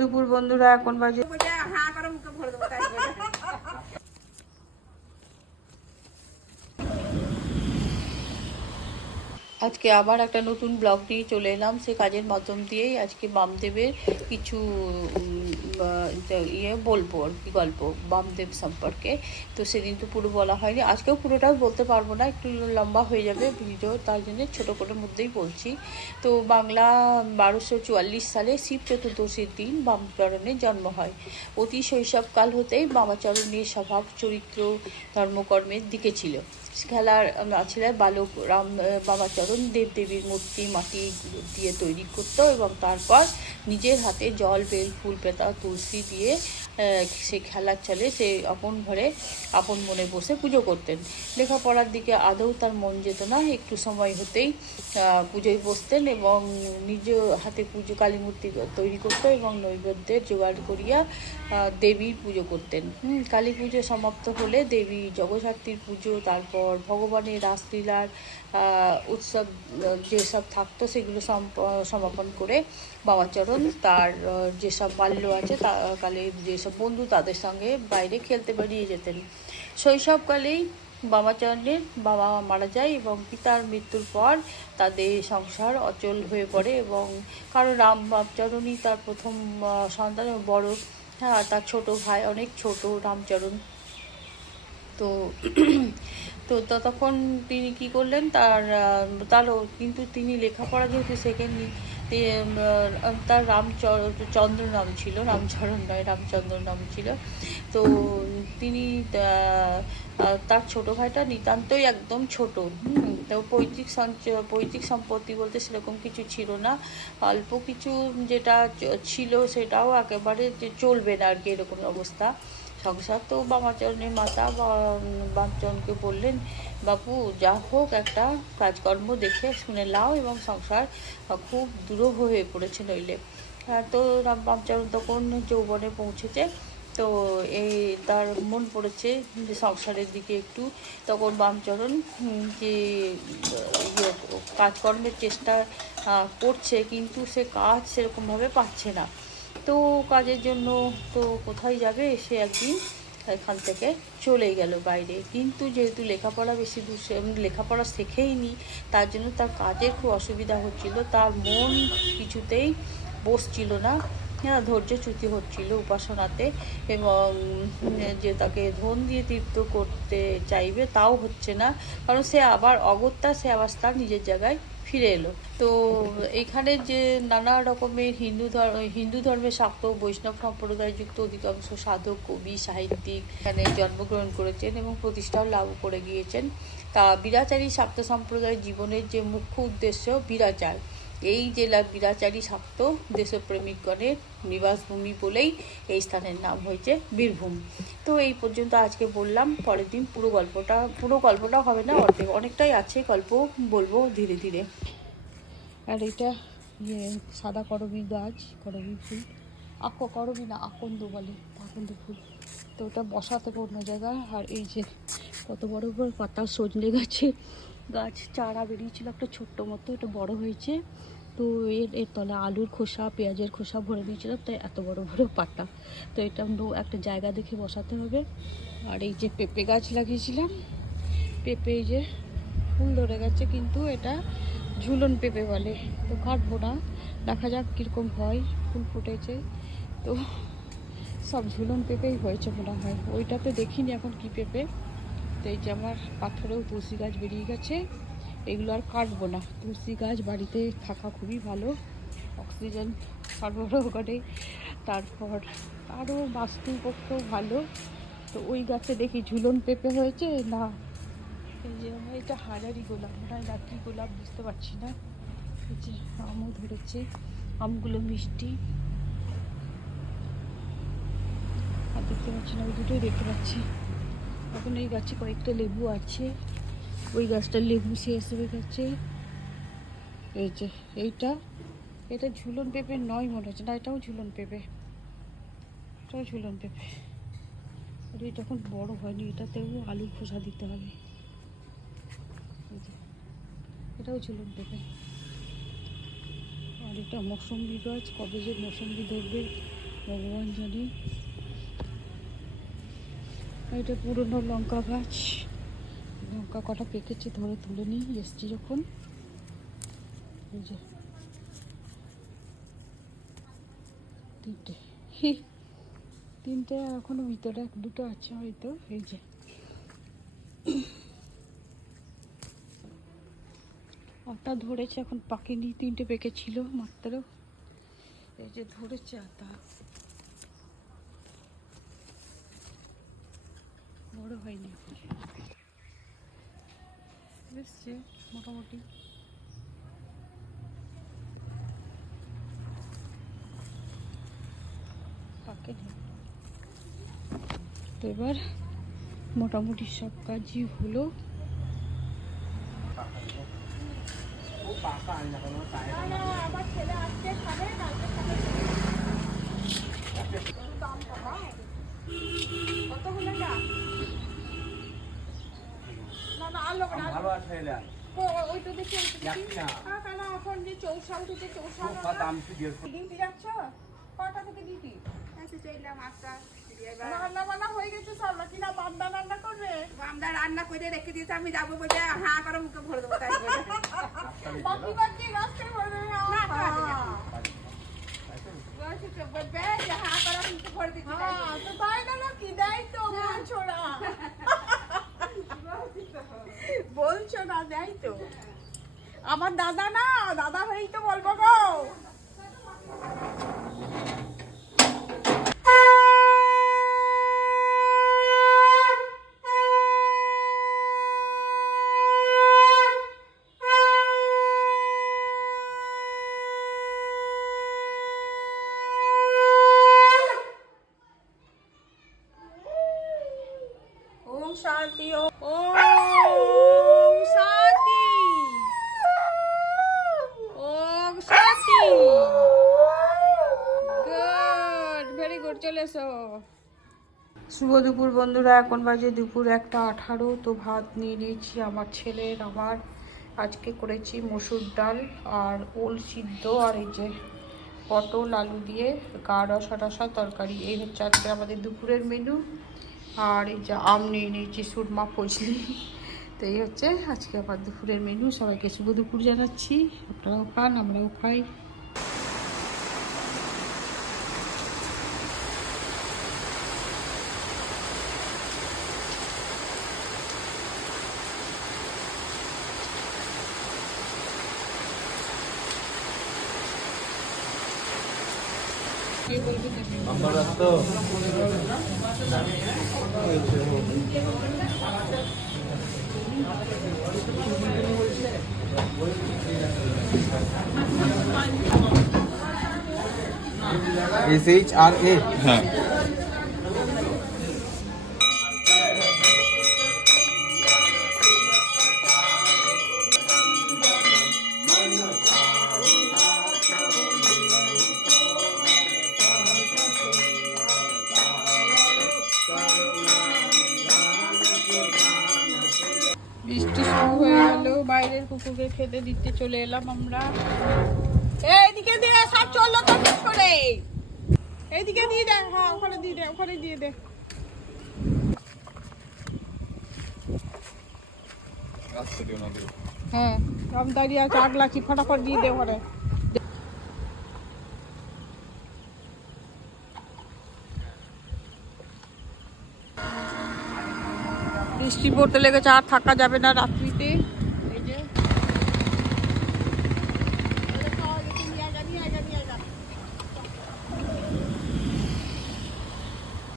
দুপুর বন্ধুরা, এখন বাজে আজকে আবার একটা নতুন ব্লগ নিয়ে চলে এলাম। সে কাজের মাধ্যম দিয়েই আজকে বামদেবের কিছু বলবো আর কি, গল্প বামদেব সম্পর্কে। তো সেদিন তো পুরো বলা হয়নি, আজকেও পুরোটাও বলতে পারবো না, একটু লম্বা হয়ে যাবে ভিডিও, তার জন্য ছোটো করে মধ্যেই বলছি। তো বাংলা 1244 সালে শিব চতুর্দশীর দিন বামচরণের জন্ম হয়। অতি শৈশবকাল হতেই বামাচরণের স্বভাব চরিত্র ধর্মকর্মের দিকে ছিল। খেলার ছিল বালক রাম বামাচরণ দেবদেবীর মূর্তি মাটি দিয়ে তৈরি করত এবং তারপর নিজের হাতে জল বেল ফুল পেতা তুলসী দিয়ে সে খেলার চলে সে আপন মনে বসে পুজো করতেন। লেখাপড়ার দিকে আদৌ তার মন যেত না। একটু সময় হতেই পুজোয় বসতেন এবং নিজ হাতে পুজো কালী মূর্তি তৈরি করত এবং নৈবেদ্যের জোগাড় করিয়া দেবীর পুজো করতেন। কালী পুজো সমাপ্ত হলে দেবী জগদ্ধাত্রীর পুজো, তারপর ভগবানের রাসলীলার উৎসব যেসব থাকতো সেগুলো সমাপন করে বামাচরণ তার যেসব বাল্য আছে কালের যেসব বন্ধু তাদের সঙ্গে বাইরে খেলতে বেরিয়ে যেতেন। শৈশবকালেই বামাচরণের বাবা মারা যায় এবং পিতার মৃত্যুর পর তাদের সংসার অচল হয়ে পড়ে এবং কারণ বামচরণই তার প্রথম সন্তান এবং বড়, হ্যাঁ, তার ছোট ভাই অনেক ছোট রামচরণ। তো তো ততক্ষণ তিনি কি করলেন, তারও কিন্তু তিনি লেখাপড়া যেহেতু শেখেননি, তার চন্দ্র নাম ছিল, রামচরণ নয়, রামচন্দ্র নাম ছিল। তো তিনি তার ছোটো ভাইটা নিতান্তই একদম ছোট, তো পৈতৃক সম্পত্তি বলতে সেরকম কিছু ছিল না। অল্প কিছু যেটা ছিল সেটাও একেবারে চলবে না আর কি, এরকম অবস্থা সংসার। তো বামাচরণের মাতা বামচরণকে বললেন, বাপু যা হোক একটা কাজকর্ম দেখে শুনে লাও এবং সংসার খুব দুরূহ হয়ে পড়েছে নইলে। তো বামচরণ তখন যৌবনে পৌঁছেছে, তো এই তার মন পড়েছে যে সংসারের দিকে একটু। তখন বামচরণ যে কাজকর্মের চেষ্টা করছে কিন্তু সে কাজ সেরকমভাবে পাচ্ছে না। তো কাজের জন্য তো কোথায় যাবে, সে একদিন এখান থেকে চলেই গেল বাইরে। কিন্তু যেহেতু লেখাপড়া শেখেইনি, তার জন্য তার কাজের খুব অসুবিধা হচ্ছিল, তার মন কিছুতেই বসছিল না, হ্যাঁ, ধৈর্যচ্যুতি হচ্ছিল উপাসনাতে এবং যে তাকে ধন দিয়ে তৃপ্ত করতে চাইবে তাও হচ্ছে না, কারণ সে আবার তার নিজের জায়গায় ফিরে এলো। তো এখানে যে নানা রকমের হিন্দু ধর্মের শাক্ত বৈষ্ণব সম্প্রদায়যুক্ত অধিকাংশ সাধক কবি সাহিত্যিক এখানে জন্মগ্রহণ করেছেন এবং প্রতিষ্ঠাও লাভ করে গিয়েছেন। তা বিরাচারী শাক্ত সম্প্রদায়ের জীবনের যে মুখ্য উদ্দেশ্য বিরাচার, এই জেলা বিরাচারী শাক্ত দেশপ্রেমিকগণের নিবাসভূমি বলেই এই স্থানের নাম হয়েছে বীরভূম। তো এই পর্যন্ত আজকে বললাম, পরের দিন পুরো গল্পটা হবে না, অনেকটাই আছে গল্প, বলবো ধীরে ধীরে। আর এটা সাদা করবী গাছ, করবী ফুল, করবী না আকন্দ বলে, আকন্দ ফুল। তো ওটা বসাতে অন্য জায়গায়। আর এই যে কত বড় বড় পাতা, সজনে গাছ চারা বেরিয়েছিল একটা ছোট্ট মতো, এটা বড় হয়েছে। তো এর তলে আলুর খোসা পেঁয়াজের খোসা ভরে দিয়েছিলাম, তাই এত বড় বড় পাতা। তো এটা একটা জায়গা দেখে বসাতে হবে। আর এই যে পেঁপে গাছ লাগিয়েছিলাম, পেঁপে যে ফুল ধরে গেছে, কিন্তু এটা ঝুলন পেঁপে বলে। তো কাটবো না, দেখা যাক কীরকম হয়। ফুল ফুটেছে, তো সব ঝুলন পেঁপেই হয়েছে মনে হয়, ওইটাতে দেখিনি এখন কি পেঁপে। তো এই যে আমার পাথরেও তুলসী গাছ বেরিয়ে গেছে, এগুলো আর কাটবো না। তুলসী গাছ বাড়িতে থাকা খুবই ভালো, অক্সিজেন সরবরাহ করে, তারপর আরও বাস্তুপক্ষেও ভালো। তো ওই গাছে দেখি ঝুলন পেঁপে হয়েছে না, এই যে এটা হাজারি গোলাপ না রাত্রি গোলাপ বুঝতে পারছি না। এই যে আমও ধরেছে, আমগুলো মিষ্টি, আর দেখতে পাচ্ছি না, ওই দুটোই দেখতে পাচ্ছি। এখন এই গাছে কয়েকটা লেবু আছে, ওই গাছটার লেবু শেষ হয়ে গেছে। এই যে এটা ঝুলন পেঁপে নয় মনে হচ্ছে, না এটাও ঝুলন পেঁপে, আর এটা এখন বড় হয়নি, এটাতেও আলুর খোসা দিতে হবে। এটাও ঝুলন পেঁপে। আর এটা মৌসম্বি গাছ, কবে যে মৌসম্বি ধরবে ভগবান জানি। এটা পুরনো লঙ্কা গাছ, লঙ্কা কটা পেকেছে ধরে তুলে নিয়ে এসছি যখন। এই যে তিনটে এখনো ভিতরে, এক দুটো আছে হয়তো। এই যে আটা ধরেছে, এখন পাকেনি, তিনটে পেকেছিল মাত্র। এই যে ধরেছে আটা, বড় হয়নি, এসছে মোটামুটি। পাকেনি তো এবার মোটামুটি সব কাজই হলো। রান্না করে রেখে দিয়েছে, আমি যাবো বলে হা করে মুখে ভরে দেবো। তাই বলছো না, দেয় তো আমার দাদা, না দাদা হয়েই তো বলবো গো। ওম শান্তি, ওম শান্তি, ওম শান্তি। গুড, ভেরি গুড, চলে এসো। শুভ দুপুর বন্ধুরা, এখন বাজে দুপুর 1:18। তো ভাত নিয়ে নিয়েছি আমার ছেলের আমার। আজকে করেছি মসুর ডাল আর ওল সিদ্ধ, আর এই যে পটল আলু দিয়ে গা রসা রসা তরকারি। এই হচ্ছে আজকে আমাদের দুপুরের মেনু। আর এই যে আম নিয়ে নিয়েছি, সুরমা ফজলি। তো এই হচ্ছে আজকে আবার দুপুরের মেনু। সবাইকে শুভ দুপুর জানাচ্ছি। আপনারাও খান, আমরাও খাই। SHRA হ্যাঁ। বৃষ্টি শুরু হয়ে গেল, বাইরের কুকুরকে খেতে দিতে চলে এলাম আমরা। এইদিকে দিয়ে সব চললো তো ঠিক করে, এইদিকে দিয়ে দে। হ্যাঁ, ওখানে দিয়ে দে, ওখানে দিয়ে দে। হ্যাঁ, আমি দাঁড়িয়ে আছে, আগ লাগছি, ফটাফট দিয়ে দে ওখানে। বৃষ্টি পড়তে লেগেছে, আর থাকা যাবে না রাত্রিতে।